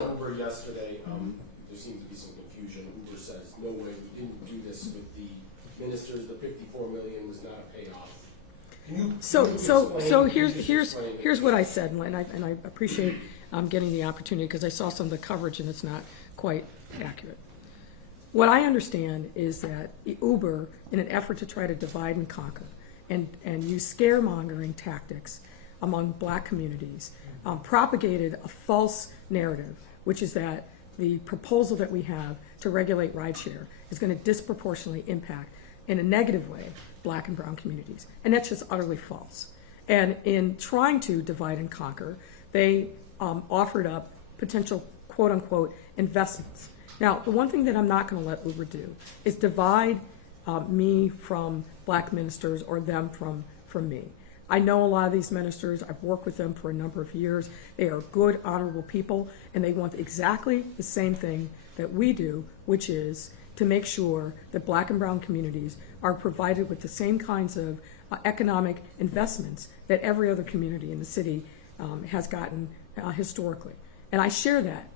Uber yesterday, there seems to be some confusion. Uber says, no way, we didn't do this with the ministers. The $54 million was not a payoff. So here's what I said, and I appreciate getting the opportunity because I saw some of the coverage and it's not quite accurate. What I understand is that Uber, in an effort to try to divide and conquer and use scaremongering tactics among black communities, propagated a false narrative, which is that the proposal that we have to regulate rideshare is going to disproportionately impact, in a negative way, black and brown communities. And that's just utterly false. And in trying to divide and conquer, they offered up potential quote-unquote investments. Now, the one thing that I'm not going to let Uber do is divide me from black ministers or them from me. I know a lot of these ministers. I've worked with them for a number of years. They are good, honorable people, and they want exactly the same thing that we do, which is to make sure that black and brown communities are provided with the same kinds of economic investments that every other community in the city has gotten historically. And I share that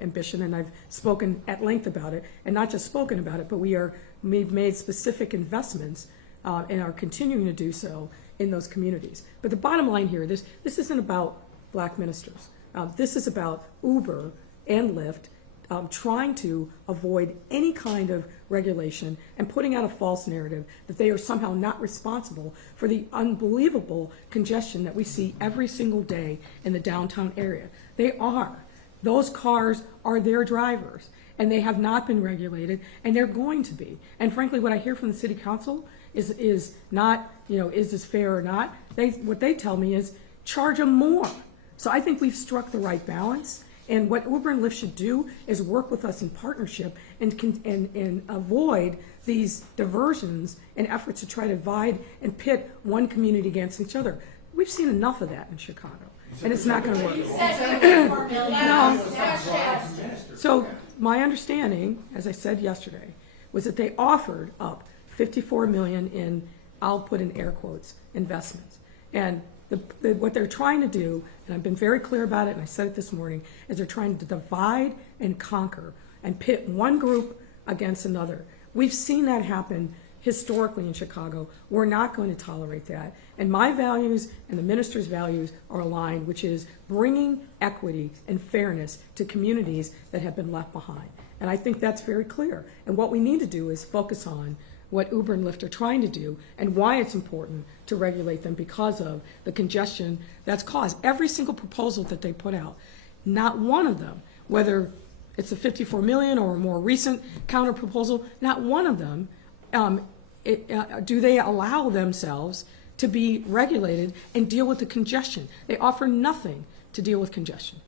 ambition, and I've spoken at length about it, and not just spoken about it, but we've made specific investments and are continuing to do so in those communities. But the bottom line here, this isn't about black ministers. This is about Uber and Lyft trying to avoid any kind of regulation and putting out a false narrative that they are somehow not responsible for the unbelievable congestion that we see every single day in the downtown area. They are. Those cars are their drivers, and they have not been regulated, and they're going to be. And frankly, what I hear from the city council is not, is this fair or not? What they tell me is charge them more. So I think we've struck the right balance. And what Uber and Lyft should do is work with us in partnership and avoid these diversions and efforts to try to divide and pit one community against each other. We've seen enough of that in Chicago, and it's not going to work. No. So my understanding, as I said yesterday, was that they offered up $54 million in, I'll put in air quotes, investments. And what they're trying to do, and I've been very clear about it, and I said it this morning, is they're trying to divide and conquer and pit one group against another. We've seen that happen historically in Chicago. We're not going to tolerate that. And my values and the minister's values are aligned, which is bringing equity and fairness to communities that have been left behind. And I think that's very clear. And what we need to do is focus on what Uber and Lyft are trying to do and why it's important to regulate them because of the congestion that's caused. Every single proposal that they put out, not one of them, whether it's the $54 million or a more recent counter proposal, not one of them do they allow themselves to be regulated and deal with the congestion. They offer nothing to deal with congestion.